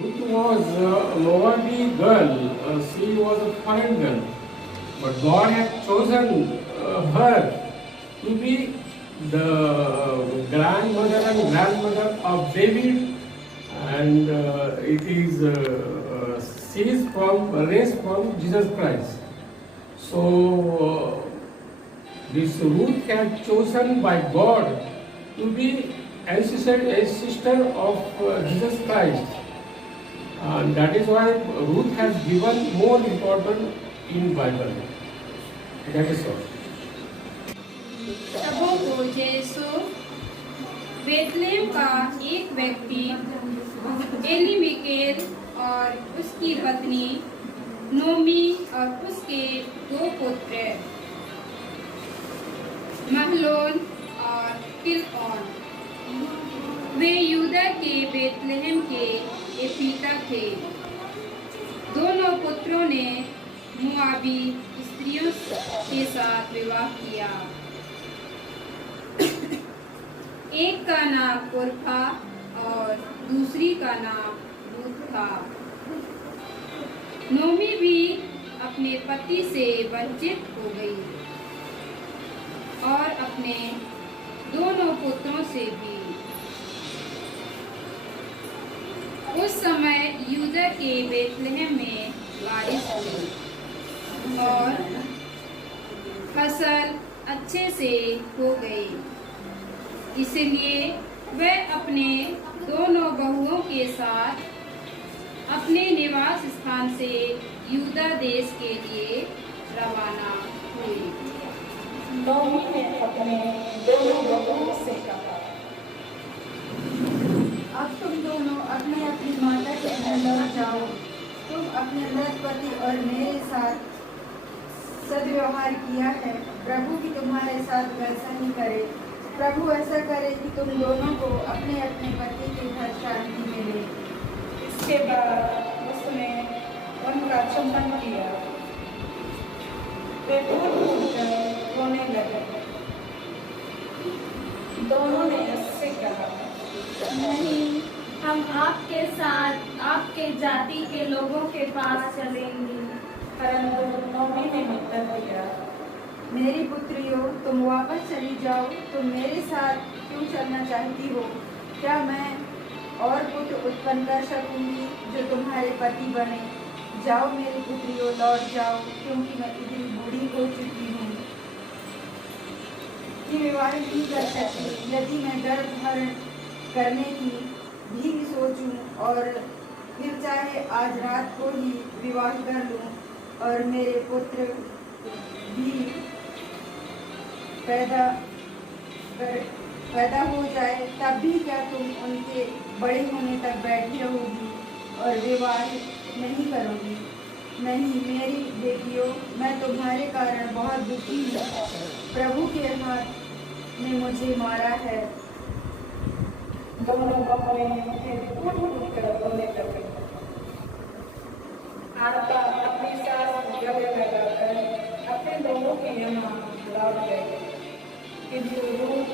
Ruth was a Moabite girl. She was a foreign girl. But God had chosen her to be the grandmother and grandmother of David, and it is she is from raised from Jesus Christ. So this Ruth had chosen by God to be a sister of Jesus Christ, and that is why Ruth has given more importance in Bible. That is all. सबों को जैसो Bethlehem का एक व्यक्ति एलीमेकेल और उसकी पत्नी नोमी और उसके दो पुत्र महलोन और किलऑन, वे यूदा के बेतलेहम के एफीता थे। दोनों पुत्रों ने मोआबी स्त्रियों के साथ विवाह किया। एक का नाम कुरफा और दूसरी का नाम रूत था। नोमी भी अपने पति से वंचित हो गई और अपने दोनों पुत्रों से भी। उस समय यूदा के बेतलेहम में बारिश हुई और फसल अच्छे से हो गई, इसलिए वह अपने दोनों बहुओं के साथ अपने निवास स्थान से यूदा देश के लिए रवाना हुई। नोमी ने अपने दोनों बहुओं से कहा, अब तुम दोनों अपने अपनी माता के घर लौट जाओ। तुम अपने मृत पति और मेरे साथ सद्व्यवहार किया है, प्रभु भी तुम्हारे साथ वैसा ही करे। प्रभु ऐसा करे कि तुम दोनों को अपने अपने पति के घर शांति मिले। इसके बाद उसने उनका चुंबन किया। वे फूट कर रोने लगे। दोनों ने उससे कहा, नहीं, हम आपके साथ आपके जाति के लोगों के पास चलेंगे। परंतु नोमी ने उत्तर दिया, मेरी पुत्रियों, तुम वापस चली जाओ। तुम मेरे साथ क्यों चलना चाहती हो? क्या मैं और पुत्र उत्पन्न कर सकूंगी जो तुम्हारे पति बने? जाओ मेरी पुत्रियों, लौट जाओ, क्योंकि मैं इतनी बूढ़ी हो चुकी हूँ कि विवाह नहीं कर सकती। यदि मैं गर्भ धारण करने की भी सोचूं और फिर चाहे आज रात को ही विवाह कर लूं और मेरे पुत्र भी पैदा हो जाए, तब भी क्या तुम उनके बड़े होने तक बैठी रहोगी और विवाह नहीं करोगी? नहीं मेरी बेटियों, मैं तुम्हारे कारण बहुत दुखी हूँ। प्रभु के हाथ ने मुझे मारा है। दोनों बहुएं फिर फूट कर रोने लगी। आरता अपनी सास को गले लगाकर अपने दोनों के यहाँ लौट गई, किंतु रूथ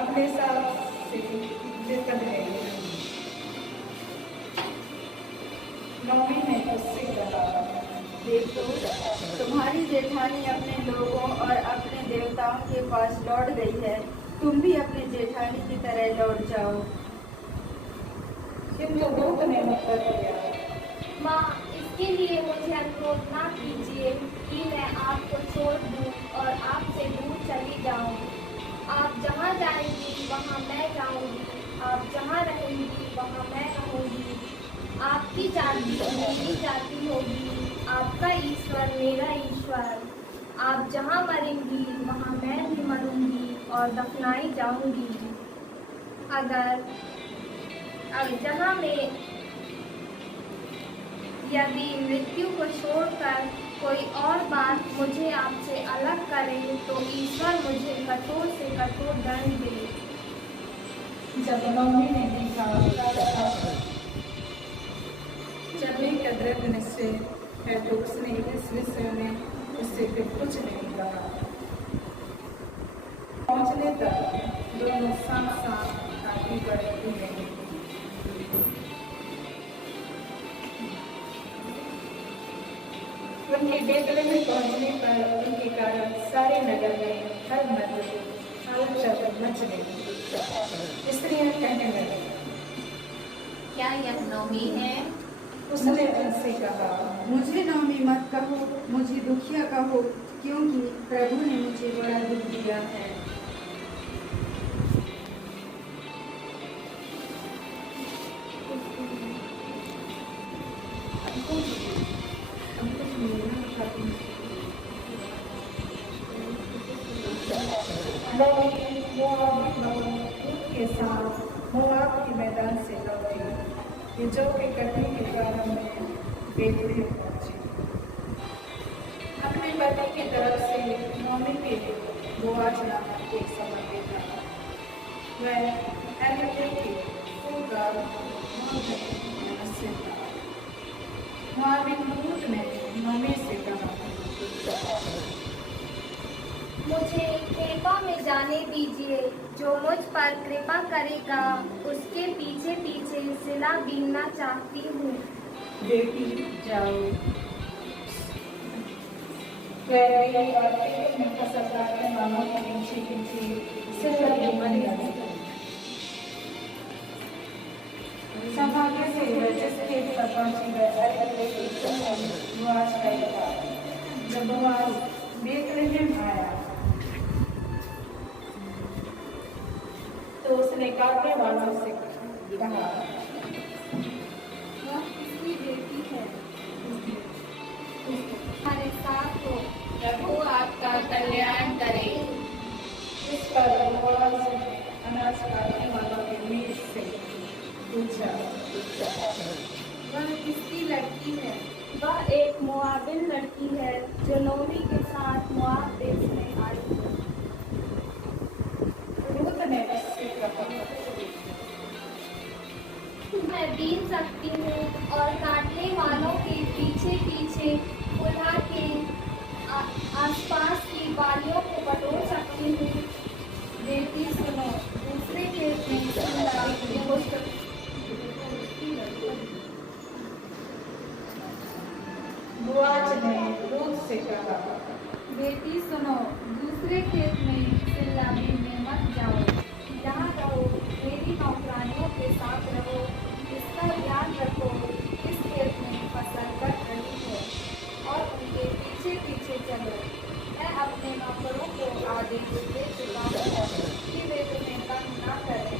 अपने सास से बिछड़ गई। नोमी ने उससे कहा, देखो, तुम्हारी जेठानी अपने लोगों और अपने देवताओं के पास लौट गई है। तुम भी अपने जेठानी की तरह लौट जाओ। किंतु रूथ ने उत्तर दिया, माँ, इसके लिए मुझे अनुरोध ना कीजिए कि मैं आपको छोड़ दूं और आपसे दूर चली जाऊं। आप जहाँ जाएंगी वहाँ मैं जाऊंगी, आप जहाँ रहेंगी वहाँ मैं रहूंगी। आपकी जाति मेरी जाति होगी, आपका ईश्वर मेरा ईश्वर। आप जहाँ मरेंगी वहाँ मैं भी मरूंगी और दफनाई जाऊंगी। अगर जहाँ में यदि मृत्यु को छोड़कर कोई और बात मुझे आपसे अलग करे तो ईश्वर मुझे कठोर से कठोर दंड दे। जब नोमी ने देखा चलने का दृढ़ निश्चय है तो उसने इस विषय में उससे फिर कुछ नहीं कहा। पहुंचने तक दोनों साथ साथ आगे बढ़ते गए। बेतलेहम पहुंचने पर उनके कारण सारे नगर में हर हलचल मच गई। स्त्रियां कहने लगी, क्या यह नौमी है? उसने उनसे कहा, मुझे नौमी मत कहो, मुझे दुखिया कहो, क्योंकि प्रभु ने मुझे बड़ा दुख दिया है। के साथ मोआब के मैदान से लौटे, कि जौ के कटने के प्रारंभ में बेतलेहम पहुंचे। अपने पति की तरफ से नौमी के बोआज नामक एक संबंधी था। वह एलीमेलेक के फूलदार मोआब से था। मोआबिन रूत ने नौमी से कहा, मुझे कृपा में जाने दीजिए, जो मुझ पर कृपा करेगा उसके पीछे पीछे सिला बीनना चाहती हूँ। बेटी जाओ। वह गई और खेत में फसल काटने वालों के पीछे पीछे सिला बीनने लगी। सौभाग्य से वह जिस खेत पर पहुंची वह एलीमेलेक के बोआज का ही था। जब बोआज बेतलेहम आया तो उसने काटने वालों से कहा, वह किसकी बेटी है? हमारे साथ हो, प्रभु आपका कल्याण करे। इस पर बोआज ने अनाज काटने वालों के मेज से पूछा, वह किसकी लड़की है? वह एक मोआबिन लड़की है जो नौमी के साथ मोआब देश में आई है। रूत ने उससे कहा, मैं बीन सकती हूँ और काटने वालों के पीछे पीछे उठा के आसपास की बालियों को बटोर सकती हूँ। बेटी सुनो, दूसरे खेत में सिला बोआज ने रूत से कहा, बेटी सुनो, दूसरे खेत में सिला बीनने मत जाओ। यहाँ रहो, मेरी नौकरानियों के साथ रहो। इसका ध्यान रखो, इस खेत में फसल कट रही है और उनके पीछे पीछे चलो। मैं अपने नौकरों को आदेश दे चुका हूँ कि वे तुम्हें तंग न करें।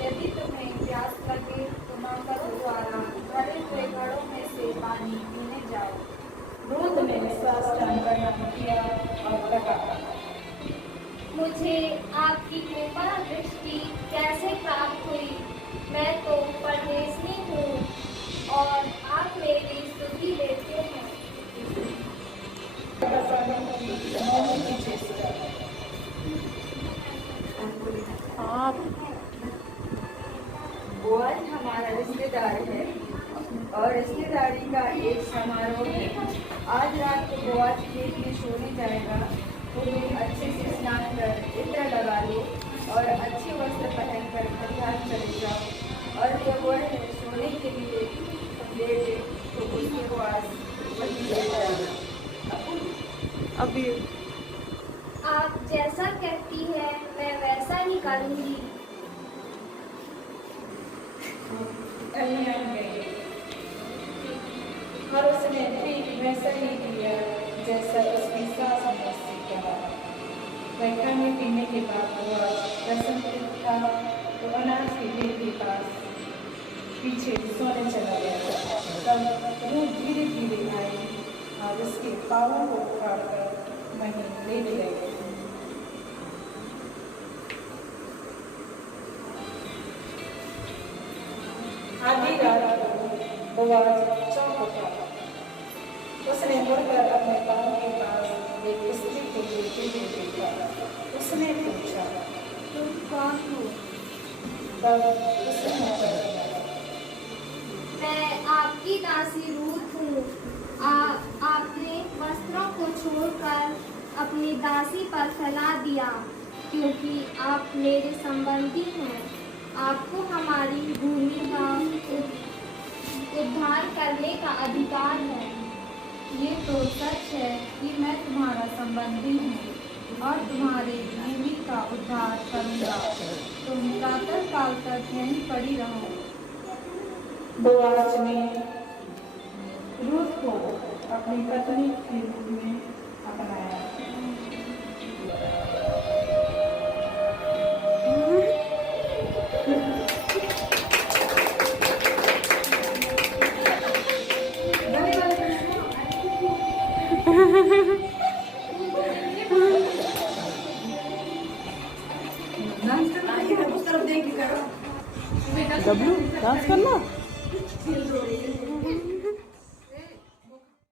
यदि तुम्हें प्यास लगे तो नौकरों द्वारा भरे हुए घड़ों में से पानी पीने जाओ। रूत ने साष्टांग प्रणाम किया और कहा, मुझे आपकी कृपा दृष्टि कैसे प्राप्त हुई? मैं तो परदेशी हूँ और आप मेरी स्तुति देते हैं। बोआज हमारा रिश्तेदार है और रिश्तेदारी का एक समारोह है। आज रात को बोआज खेत में सोने जाएगा। तुम्हें अच्छे से स्नान कर इत्र लगा लो और अच्छे वस्त्र पहनकर खलिहान चले जाओ। और जब वह सोने के लिए लेटे तो उसके पास वही ले जाना। अभी आप जैसा कहती है मैं वैसा ही करूँगी। कल्याण गई और उसने ठीक वैसा ही किया जैसा उसकी सास ने उससे कहा। वह खाने पीने के बाद बोआज प्रसन्न था तो अनाज के ढेर के पास पीछे सोने चला गया। तब रूत धीरे धीरे आई और उसके पाँवों को उखाड़कर वहीं लेट गई। आधी रात को बोआज चौंक उठा। उसने मुड़कर अपने पाँव के पास एक स्त्री को लेटे हुए देखा। उसने पूछा, तुम कौन हो? तब उसने उत्तर दिया, मैं आपकी दासी रूत हूँ। आपने वस्त्रों को छोड़कर अपनी दासी पर फैला दिया, क्योंकि आप मेरे संबंधी हैं। आपको हमारी भूमि का उद्धार करने का अधिकार है। ये तो सच है कि मैं तुम्हारा संबंधी हूँ और तुम्हारे जीवित का उद्धार करूँगा। तुम प्रातः काल तक यहीं पड़ी रहो। बोआज ने रूथ को अपनी पत्नी के रूप में अपनाया। डब्लू डांस करना।